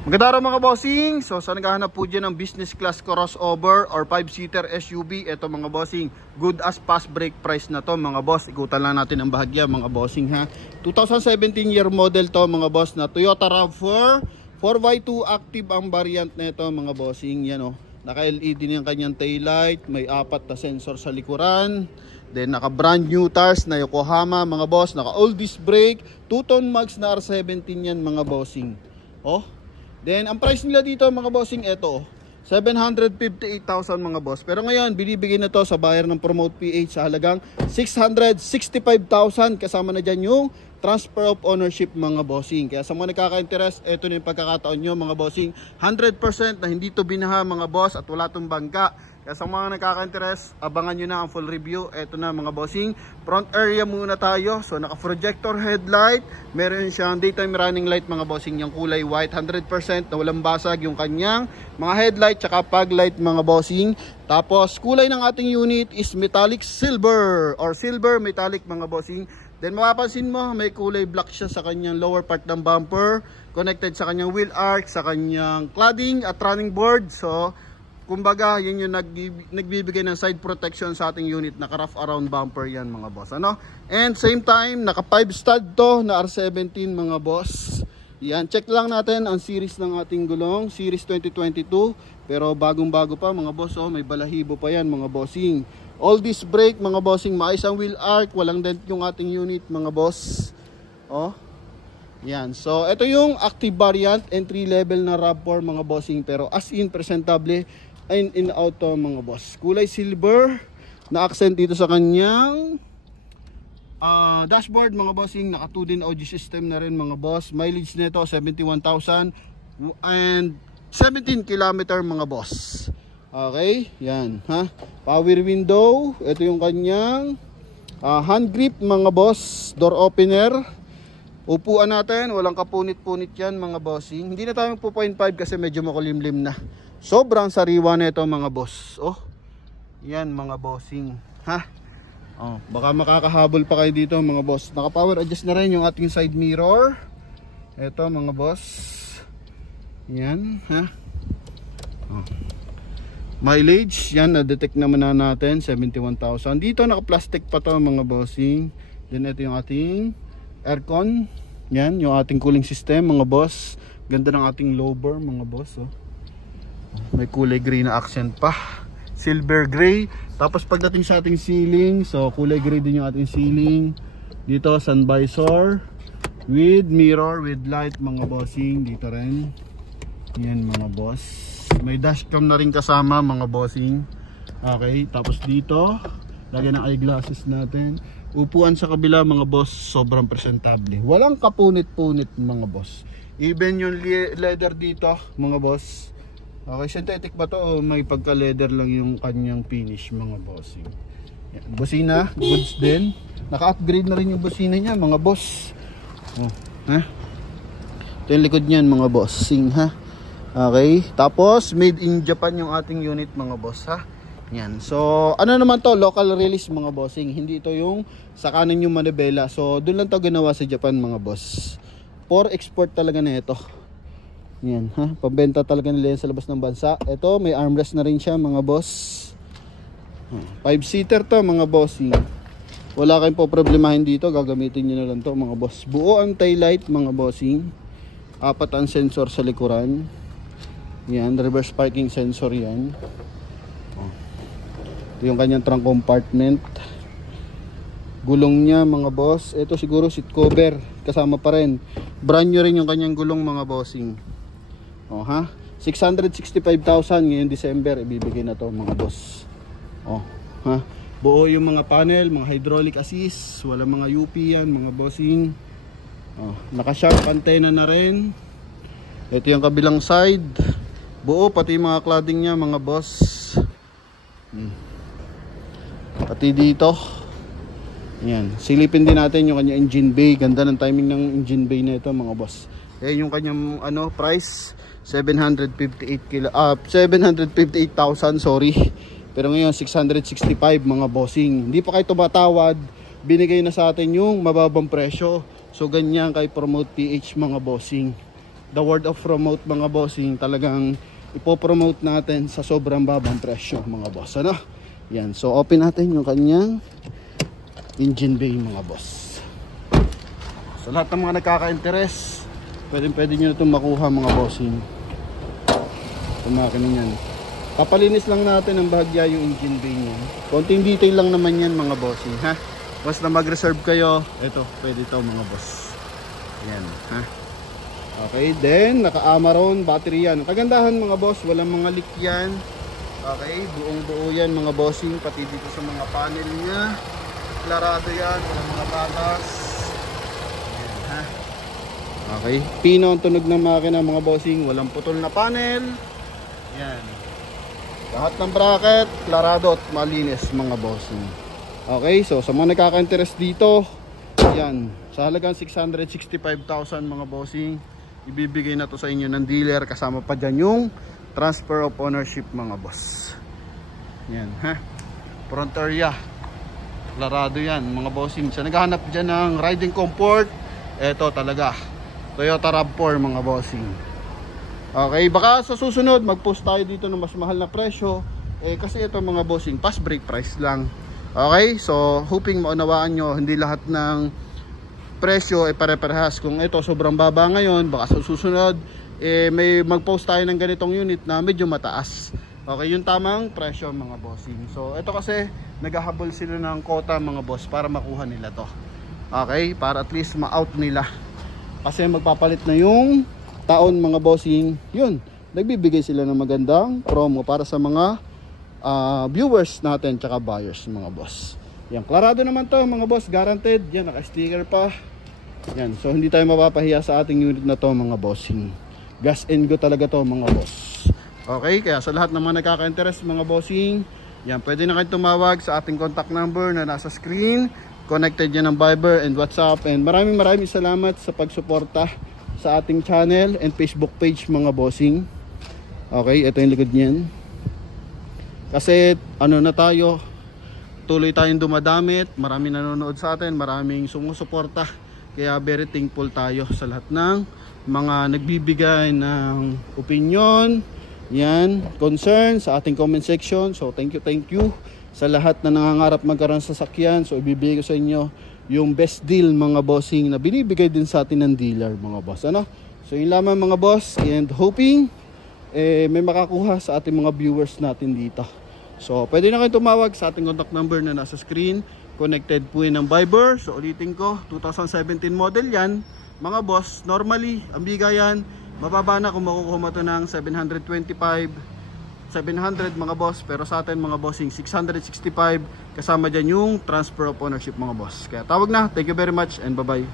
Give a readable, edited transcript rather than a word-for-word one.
Magandang araw mga bossing. So sa naghahanap po dyan ng business class crossover or 5-seater SUV, eto mga bossing, good as fast break price na to mga boss. Ikutan lang natin ang bahagya mga bossing ha. 2017 year model to mga boss na Toyota RAV4 4x2 active ang variant na ito mga bossing. Yan o, naka LED na yung kanyang taillight, may 4 na sensor sa likuran. Then naka brand new tires na Yokohama mga boss, naka all disc brake, 2-tone mags na R17 yan mga bossing. Oh, then ang price nila dito mga bossing, eto 758,000 mga boss. Pero ngayon binibigay na to sa buyer ng Promote PH sa halagang 665,000, kasama na dyan yung transfer of ownership mga bossing. Kaya sa mga nagkaka-interest, eto na yung pagkakataon nyo mga bossing. 100% na hindi to binaha mga boss at wala tong bangka. Kaya sa mga nagkaka-interest, abangan nyo na ang full review. Eto na mga bossing, front area muna tayo. So naka projector headlight, meron siyang daytime running light mga bossing, yung kulay white, 100% na walang basag yung kanyang mga headlight tsaka fog light mga bossing. Tapos kulay ng ating unit is metallic silver or silver metallic mga bossing. Then mapapansin mo may kulay black siya sa kanyang lower part ng bumper, connected sa kanyang wheel arch, sa kanyang cladding at running board. So kumbaga yun yung nagbibigay ng side protection sa ating unit, naka wrap around bumper yan mga boss, ano? And same time naka 5 stud to na R17 mga boss. Yan, check lang natin ang series ng ating gulong, series 2022, pero bagong bago pa mga boss. Oh, may balahibo pa yan mga bossing. All disc brake mga bossing, maayos ang wheel arch, walang dent yung ating unit mga boss. Oh, yan, so ito yung active variant, entry level na RAV4 mga bossing, pero as in presentable in auto mga boss. Kulay silver na accent dito sa kanyang dashboard mga bossing. Naka 2 din audio system na rin mga boss. Mileage nito 71,000 and 17 km mga boss. Okay, yan ha. Power window, ito yung kanyang hand grip mga boss, door opener. Upuan natin, walang kapunit-punit yan mga bossing. Hindi na tayo po 0.5 kasi medyo makulimlim na. Sobrang sariwa na ito mga boss. Oh, yan mga bossing ha. Oh, baka makakahabol pa kayo dito mga boss. Naka power adjust na rin yung ating side mirror. Ito mga boss, yan ha. Oh, mileage yan, na-detect naman na natin 71,000. Dito naka-plastic pa to mga bossing. Then ito yung ating aircon. Yan, yung ating cooling system mga boss. Ganda ng ating lower mga boss. Oh, may kulay gray na accent pa, silver gray. Tapos pagdating sa ating ceiling, so kulay gray din yung ating ceiling. Dito sun visor with mirror with light mga bossing. Dito rin yan mga boss. May dashcam na rin kasama mga bossing. Okay, tapos dito lagyan ng eyeglasses natin. Upuan sa kabila mga boss, sobrang presentable, walang kapunit-punit mga boss. Even yung leather dito mga boss, okay, synthetic ba to o may pagka leather lang yung kanyang finish mga bossing. Yan, busina goods din, naka-upgrade na rin yung busina niya mga boss. Oh, ha? Ito yung likod niyan mga bossing ha. Okay, tapos made in Japan yung ating unit mga boss ha. Yan, so ano naman to, local release mga bossing, hindi ito yung sa kanan yung manibela. So doon lang to ginawa sa Japan mga boss, for export talaga na ito. Yan ha, pabenta talaga nila yan sa labas ng bansa. Ito may armrest na rin siya mga boss. 5-seater to mga bossing, wala kayong po problemahin dito, gagamitin nyo na lang to mga boss. Buo ang taillight mga bossing, 4 ang sensor sa likuran. Yan, reverse parking sensor yan. Ito yung kanyang trunk compartment. Gulong niya mga boss, ito siguro seat cover, kasama pa rin. Brand new rin yung kanyang gulong mga bossing. Oh ha, 665,000 ngayon December ibibigay na to mga boss. Oh ha, buo yung mga panel, mga hydraulic assist, wala mga UP yan mga bossing. Oh, naka-sharp antenna na rin. Ito yung kabilang side, buo pati yung mga cladding niya mga boss. Pati dito. Yan, silipin din natin yung kanyang engine bay. Ganda ng timing ng engine bay na ito mga boss. Ayan yung kanyang price, 758,000 sorry. Pero ngayon 665 mga bossing. Hindi pa kayo tumatawad, binigay na sa atin yung mababang presyo. So ganyan kay Promote PH mga bossing. the word of promote mga bossing, talagang ipopromote natin sa sobrang babang presyo mga boss. Ano? Yan. So open natin yung kanyang engine bay mga boss. Sa lahat ng mga nagkaka-interest, pwede nyo na itong makuha mga bossing. Itong makina yan. Papalinis lang natin ng bahagya yung engine bay niya. Konting detail lang naman yan mga bossing, ha? Basta mag-reserve kayo, ito, pwede ito mga boss. Yan, ha? Okay, then naka-Amaron battery yan. Kagandahan mga boss, walang mga leak yan. Okay, buong buo yan mga bossing, pati dito sa mga panel niya. Klarado yan, walang mga batas. Yan, ha? Okay, pino ang tunog ng makina mga bossing, walang putol na panel. Yan. Lahat ng bracket, klarado at malinis mga bossing. Okay, so sa mga nagkaka-interest dito, yan, sa halagang 665,000 mga bossing, ibibigay na to sa inyo ng dealer, kasama pa dyan yung transfer of ownership mga boss. Yan, ha? Front area, klarado yan mga bossing. Sa naghahanap dyan ng riding comfort, eto talaga, Toyota RAV4 mga bossing. Okay, baka sa susunod mag-post tayo dito ng mas mahal na presyo, kasi ito mga bossing, pass break price lang. Okay, so hoping maunawaan nyo, hindi lahat ng presyo pare-parehas. Kung ito sobrang baba ngayon, baka sa susunod may mag-post tayo ng ganitong unit na medyo mataas. Okay, yung tamang presyo mga bossing. So ito kasi naghahabol sila ng quota mga boss para makuha nila to. Okay, para at least ma-out nila. Kasi magpapalit na yung taon mga bossing. Yun, nagbibigay sila ng magandang promo para sa mga viewers natin tsaka buyers mga boss. Yan, klarado naman to mga boss, guaranteed. Yan, naka-sticker pa. Yan, so hindi tayo mapapahiya sa ating unit na to mga bossing. Gas and go talaga to mga boss. Okay, kaya sa lahat ng mga nagkaka-interest mga bossing, yan, pwede na kayo tumawag sa ating contact number na nasa screen. Connected yan ng Viber and WhatsApp. And maraming salamat sa pagsuporta sa ating channel and Facebook page mga bossing. Okay, ito yung likod niyan. Kasi ano na tayo, tuloy tayong dumadamit, maraming nanonood sa atin, maraming sumusuporta. Kaya very thankful tayo sa lahat ng mga nagbibigay ng opinion, yan, concern sa ating comment section. So thank you sa lahat na nangangarap magkaroon sa sasakyan. So ibibigay ko sa inyo yung best deal mga bossing na binibigay din sa atin ng dealer mga boss. Ano? So yun lamang mga boss, and hoping may makakuha sa ating mga viewers natin dito. So pwede na kayo tumawag sa ating contact number na nasa screen. Connected po yun ng Viber. So ulitin ko, 2017 model yan mga boss. Normally ang bigayan mababa na kung makukuha mo ito ng 725, 700 mga boss. Pero sa atin mga bossing 665, kasama dyan yung transfer of ownership mga boss. Kaya tawag na. Thank you very much and bye bye.